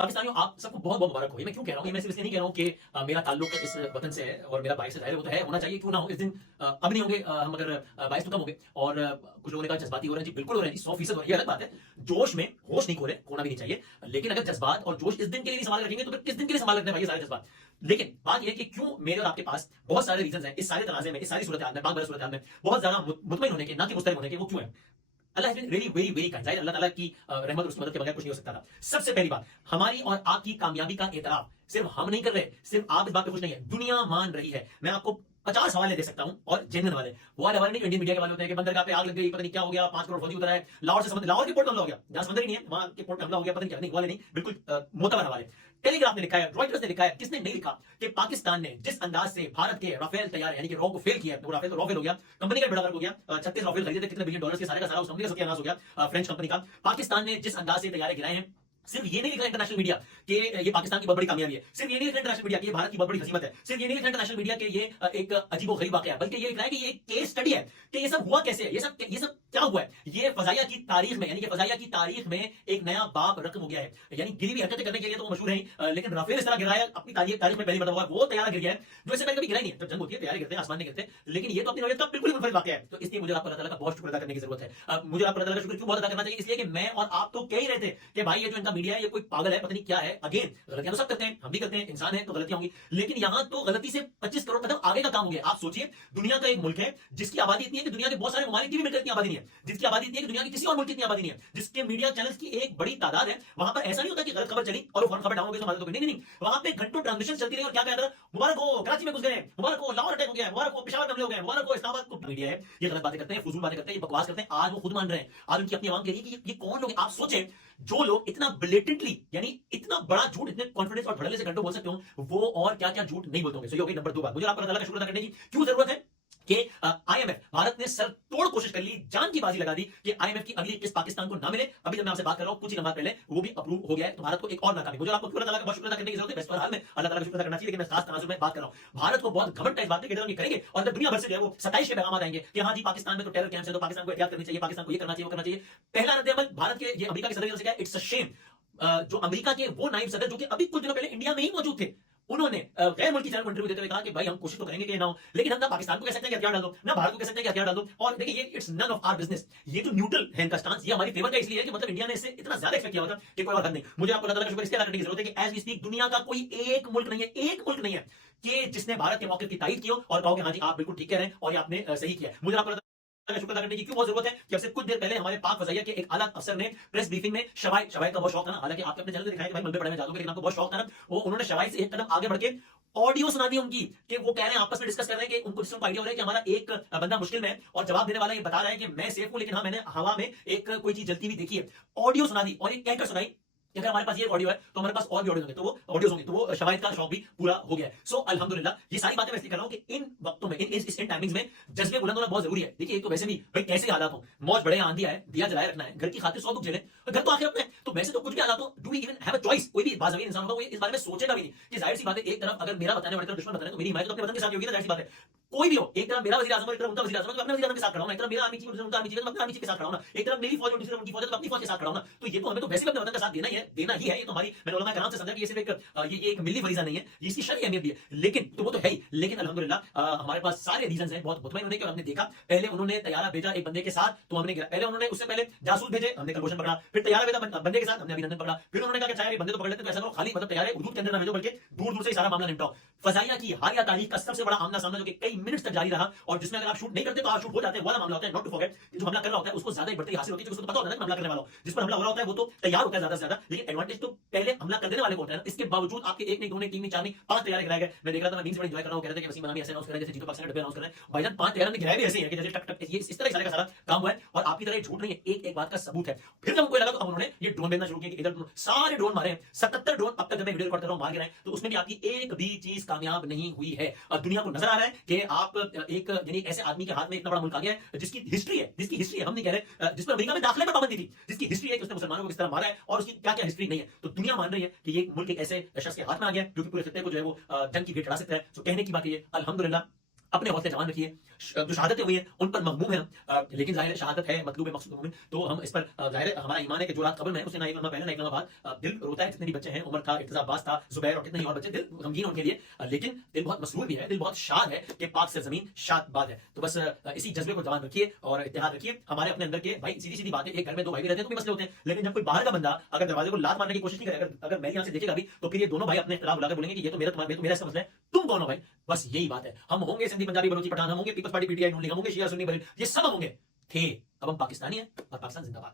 पाकिस्तानियों, आप सबको बहुत बहुत मुबारक हो। ये मैं क्यों कह रहा हूँ, ये मैं सिर्फ इसलिए नहीं कह रहा हूँ कि मेरा ताल्लुक इस वतन से है और मेरा बाइस से जाहिर है, वो तो है, होना चाहिए, क्यों ना हो। इस दिन अब नहीं होंगे हम, अगर बाइस तो कम होंगे। और कुछ लोगों ने कहा जज्बाती हो रहे हैं जी, बिल्कुल हो रहे हैं जी, 100% हो रहे हैं, ये अलग बात है। जोश में होश नहीं खो रहे, खोना भी नहीं चाहिए। लेकिन अगर जज्बात और जोश इस दिन के लिए नहीं संभाल रखेंगे तो फिर किस दिन के लिए संभाल रखते हैं भाई ये सारे जज्बात। लेकिन बात यह है कि क्यों मेरे और आपके पास बहुत सारे रीजन है इस सारे तनाजे में, इस सारी सूरत में, पाक बरस सूरत में बहुत ज्यादा मुतमईन होने के, ना कि मुस्तैद होने के। वो क्यों है? अल्लाह is very very very kind. अल्लाह ताला की रहमत और उसकी मदद के बगैर कुछ नहीं हो सकता था। सबसे पहली बात, हमारी और आपकी कामयाबी का एतराफ सिर्फ हम नहीं कर रहे, सिर्फ आप इस बात पे खुश नहीं है, दुनिया मान रही है। मैं आपको 50 हवाले दे सकता हूं, और जेन्युइन वाले वो वाले हवाले नहीं, इंडियन मीडिया के वाले होते हैं कि बंदरगाह पे आग लग गई, पता नहीं क्या हो गया, 5 करोड़ फौजी उतरा है, लाहौर से लाहौर के पोर्ट में हमला हो गया, जहां समंदर ही नहीं है वहां के पोर्ट में हमला हो गया, पता नहीं क्या, नहीं वाले नहीं, बिल्कुल मोतबर हवाले। टेलीग्राफ ने लिखा है, रॉयटर्स ने लिखा है, किसने नहीं लिखा कि पाकिस्तान ने जिस अंदाज से भारत के राफेल तैयार यानी कि रॉ को फेल किया है, वो राफेल तो रॉफेल हो गया, कंपनी का बेड़ा गर्क हो गया। 36 राफेल खरीदे थे, कितने बिलियन डॉलर के, सारे का सारा उस कंपनी का सत्यानाश हो गया, फ्रेंच कंपनी का। पाकिस्तान ने जिस अंदाज से तैयारी गिराए हैं, सिर्फ ये नहीं लिखा इंटरनेशनल मीडिया कि ये पाकिस्तान की बहुत बड़ी कामयाबी है, सिर्फ ये नहीं लिखा इंटरनेशनल मीडिया कि ये भारत की बहुत बड़ी हसीमत है, सिर्फ ये नहीं लिखा इंटरनेशनल मीडिया कि ये एक अजीबो-गरीब वाकया है, बल्कि ये लिख रहा है कि ये केस स्टडी है कि ये सब हुआ कैसे है, ये सब क्या हुआ है। ये फजाइया की तारीख में, यानी कि फजाइया की तारीख में एक नया बाब रकम हो गया है। यानी गिरी हुई हरकतें करने के लिए तो वो मशहूर है, लेकिन राफेल इस तरह गिराया अपनी तारीख में पहली बार हुआ, वो तैयार गिर गया है जो इससे पहले कभी गिरा नहीं है। जब जंग होती है तैयार गिरते हैं, आसमान नहीं गिरते, लेकिन ये तो अपनी नौयत का बिल्कुल मुनफरिद वाकया है। तो इसलिए मुझे आपको अल्लाह ताला का बहुत शुक्र अदा करने की जरूरत है। मुझे आपको अल्लाह ताला का शुक्र क्यों बहुत अदा करना चाहिए, इसलिए कि मैं और आप तो कह ही रहे थे कि भाई ये जो इनका मीडिया है ये कोई पागल है, पता नहीं क्या है। अगेन, गलतियां तो सब करते हैं, हम भी करते हैं, इंसान है तो गलतियां होंगी, लेकिन यहां तो गलती से 25 करोड़ कदम आगे का काम हो गया। आप सोचिए, दुनिया का एक मुल्क है जिसकी आबादी इतनी है कि दुनिया के बहुत सारे ममालिक की भी मिलकर इतनी आबादी नहीं है, जिसकी आबादी इतनी है कि दुनिया की किसी और मुल्क की इतनी आबादी नहीं है, जिसके मीडिया चैनल्स की एक बड़ी तादाद है। वहां पर ऐसा नहीं होता कि गलत खबर चली और वो फौरन खबर डाउन हो गई तो मालूम हो गई, नहीं नहीं, वहां पे घंटों ट्रांसमिशन चलती रही और क्या कहता था, मुबारक हो कराची में घुस गए, मुबारक हो लाहौर अटैक हो गया, मुबारक हो पेशावर में हमले हो गए, मुबारक हो इस्लामाबाद को। मीडिया है ये गलत बातें करते हैं, फजूल बातें करते हैं, ये बकवास करते हैं, आज वो खुद मान रहे हैं, आज उनकी अपनी आवाम कह रही है कि ये कौन लोग। आप सोचें, जो लोग इतना ब्लेटेंटली यानी इतना बड़ा झूठ इतने कॉन्फिडेंस और धड़ल्ले से घंटों बोल सकते हो, वो और क्या क्या झूठ नहीं बोलते होंगे। सो ये हो गई नंबर 2 बात। मुझे आपको अल्लाह का शुक्र अदा करने की क्यों जरूरत है कि आईएमएफ, भारत ने सर तोड़ कोशिश कर ली, जान की बाजी लगा दी कि आईएमएफ की अगली किस्त पाकिस्तान को ना मिले। अभी जब मैं आपसे बात कर रहा हूं कुछ ही लम्हा पहले वो भी अप्रूव हो गया है, तो भारत को एक और नाकामी। मुझे आपको अल्लाह ताला का बहुत शुक्र अदा करने की जरूरत है, बेस्ट हाल में अल्लाह ताला का शुक्र अदा करना चाहिए, लेकिन मैं खास तनाजुर में बात कर रहा हूं। भारत को बहुत घमंड का इस बात पे कि करेंगे और अगर दुनिया भर से जो है वो 27 के पैगाम आएंगे कि हाँ जी पाकिस्तान में तो टेरर कैंप्स है, तो पाकिस्तान को एहतियात करनी चाहिए, पाकिस्तान को ये करना चाहिए, वो करना चाहिए। पहला रद्द-ए-अमल भारत के, ये अमेरिका के सदर से क्या, इट्स अ शेम। जो अमेरिका के वो नायब सदर जो कि अभी कुछ दिनों पहले इंडिया में ही मौजूद थे, उन्होंने गैर मुल्की चैनल को इंटरव्यू देते हुए कहा कि भाई हम कोशिश तो करेंगे कि ना हो, लेकिन हम ना पाकिस्तान को कह सकते हैं कि हथियार डाल दो, ना भारत को कह सकते हैं कि हथियार डाल दो। और देखिए ये it's none of our business. ये जो न्यूट्रल है इनका स्टांस, ये हमारी फेवर का इसलिए है कि मतलब इंडिया ने इससे इतना ज्यादा एक्सपेक्ट किया होता कि कोई और हद नहीं। मुझे आपको अल्लाह ताला का शुक्र इसलिए अदा करने की जरूरत है कि एज वी स्पीक दुनिया का कोई एक मुल्क नहीं है, एक मुल्क नहीं है कि जिसने भारत के मौके की तारीफ की हो और कहो कि हाँ जी आप बिल्कुल ठीक कह रहे हैं और ये आपने सही किया। मुझे आपको शुक्र अदा करने की क्यों बहुत जरूरत है कि अब से कुछ देर पहले हमारे पाक फजाइया के एक आला अफसर ने प्रेस ब्रीफिंग में शवाई का बहुत शौक था ना, हालांकि आपने अपने चैनल पे दिखाया कि भाई मलबे पड़े में जादू, लेकिन आपको बहुत शौक था ना, वो उन्होंने शवाई से एक कदम आगे बढ़ के ऑडियो सुना दी उनकी कि वो कह रहे हैं, आपस में डिस्कस कर रहे हैं कि उनको जिसको आइडिया हो रहा है कि हमारा एक बंदा मुश्किल में है और जवाब देने वाला ये बता रहा है कि मैं सेफ हूं, लेकिन हाँ मैंने हवा में एक कोई चीज जलती हुई देखी है। ऑडियो सुना दी और ये कहकर सुनाई कि अगर हमारे पास ये ऑडियो है तो हमारे पास और भी ऑडियो होंगे, तो वो ऑडियोज होंगे, तो वो शवाहिद का शौक भी पूरा हो गया है। सो अल्हम्दुलिल्लाह, ये सारी बातें मैं इसलिए कर रहा हूं कि इन वक्तों में, इन टाइमिंग्स में जज्बे बुलंद होना बहुत जरूरी है। देखिए एक तो वैसे भी भाई कैसे हालात हो, मौज बढ़े आंधी आए, दिया जलाए रखना है, घर की खातिर 100 दुख झेले, घर तो आखिर अपने, तो वैसे तो कुछ भी हालात हो, do we even have a choice. कोई भी बाज़मीर इंसान होगा वो इस बारे में सोचेगा भी नहीं कि जाहिर सी बात है, एक तरफ अगर मेरा बताने वाले तरफ दुश्मन बताने तो मेरी हिमायत तो अपने वतन के साथ होगी ना, जाहिर सी बात है। कोई भी हो, एक तरफ मेरा वज़ीर आज़म, एक तरफ उनका वज़ीर आज़म, तो अपने वज़ीर आज़म के साथ खड़ा हूं ना, एक तरफ मेरा आर्मी चीफ, उनका आर्मी चीफ, तो अपने आर्मी चीफ के साथ खड़ा हूं ना, एक तरफ मेरी फौज, उनकी फौज है तो अपनी फौज के साथ खड़ा हूं ना। तो ये तो हमें तो वैसे भी अपने वतन का साथ देना ही है, देना ही है। ये तो हमारी, मैंने उलमा कराम से समझा कि ये सिर्फ एक ये एक मिली फरीजा नहीं है, ये इसकी शरई अहमियत भी है, लेकिन तो वो तो है ही। लेकिन अल्हम्दुलिल्लाह हमारे पास सारे रीजंस हैं बहुत मुतमईन होने के। और हमने देखा, पहले उन्होंने तैयारा भेजा एक बंदे के साथ तो हमने गिरा, पहले उन्होंने उससे पहले जासूस भेजे, हमने कलभूषण पकड़ा, फिर तैयारा भेजा बंदे के साथ, हमने अभिनंदन पकड़ा, फिर उन्होंने कहा कि चाहे बंदे तो पकड़ लेते, तो ऐसा करो खाली मतलब तैयारे उर्दू के अंदर ना भेजो, बल्कि दूर दूर से सारा मामला निपटाओ। फजाइया की हालिया तारीख का सबसे बड़ा आमना सामना जो कि कई मिनट्स तक जारी रहा और जिसमें अगर आप शूट नहीं करते तो आप शूट हो जाते हैं, वाला मामला होता है। नॉट टू फॉरगेट, जो हमला कर रहा होता है उसको ज्यादा बढ़ती हासिल होती है, उसको पता होता है कि हमला करने वाला हो, जिस पर हमला हो रहा होता है वो तो तैयार होता है ज्यादा से ज्यादा, लेकिन एडवांटेज तो पहले हमला कर देने वाले को होता है। इसके बावजूद आपके एक नहीं, दो नहीं, तीन नहीं, चार नहीं, 5 तैयारे गिराए गए। मैं देख रहा था, मैं मीम्स बड़े एंजॉय कर रहा हूं, कह रहे थे कि वसीम अनामी ऐसे अनाउंस कर रहे हैं जैसे जीतो पाकिस्तान डब्बे अनाउंस कर रहे हैं। भाईजान 5 तैयारे गिराए भी ऐसे ही है कि जैसे टक टक, ये इस तरह का सारा काम हुआ है और आपकी तरह झूठ नहीं है, एक एक बात का सबूत है। फिर जब उनको लगा तो अब उन्होंने ये ड्रोन भेजना शुरू किया कि इधर सारे ड्रोन मारे हैं, 77 ड्रोन अब तक जब मैं वीडियो रिकॉर्ड कर रहा हूं मार गिराए, तो उसमें भी आपकी एक भी चीज कामयाब नहीं हुई है। दुनिया को नजर आ रहा है कि आप एक यानी ऐसे आदमी के हाथ में इतना बड़ा मुल्क आ गया है जिसकी हिस्ट्री है, हम नहीं कह रहे, जिस पर अमेरिका में दाखिले में पाबंदी थी, जिसकी हिस्ट्री है कि उसने मुसलमानों को किस तरह मारा है और उसकी क्या क्या हिस्ट्री नहीं है। तो दुनिया मान रही है कि ये मुल्क एक ऐसे शख्स के हाथ में आ गया जो कि पूरे खित्ते को जो है वो जंग की भेंट चढ़ा सकता है। तो कहने की बात ये, अल्हम्दुलिल्लाह अपने हौसले जवान रखिए। जो शहादतें हुई हैं उन पर मगमूम है हम, लेकिन जाहिर है शहादत है मतलूब है मकसूद मोमिन, तो हम इस पर जाहिर है हमारा ईमान है कि जो रात कब्र में है उससे ना एक लम्हा पहले ना एक लम्हा बाद दिल रोता है। जितने भी बच्चे हैं, उमर था, इर्तिजा अब्बास था, जुबैर और कितने ही और बच्चे, दिल गमगीन उनके लिए, लेकिन दिल बहुत मसरूर भी है, दिल बहुत शाद है कि पाक से जमीन शाद बाद है। तो बस इसी जज्बे को जवान रखिए और इत्तेहाद रखिए हमारे अपने अंदर के। भाई सीधी सीधी बात है, एक घर में दो भाई भी रहते हैं तो भी मसले होते हैं, लेकिन जब कोई बाहर का बंदा अगर दरवाजे को लात मारने की कोशिश नहीं करे, अगर मेरी आंख से देखेगा भी, तो फिर ये दोनों भाई अपने इख्तिलाफ बुलाकर बोलेंगे कि ये तो मेरा तुम्हारा, ये तो मेरा इसका मसला है, तुम कौन हो भाई। बस यही बात है। हम होंगे सिंधी पंजाबी बलोची पठान, हम होंगे पीपल्स पार्टी पीटीआई नून लीग, हम होंगे शिया सुन्नी बरेली, ये सब हम होंगे थे। अब हम पाकिस्तानी हैं और पाकिस्तान जिंदाबाद।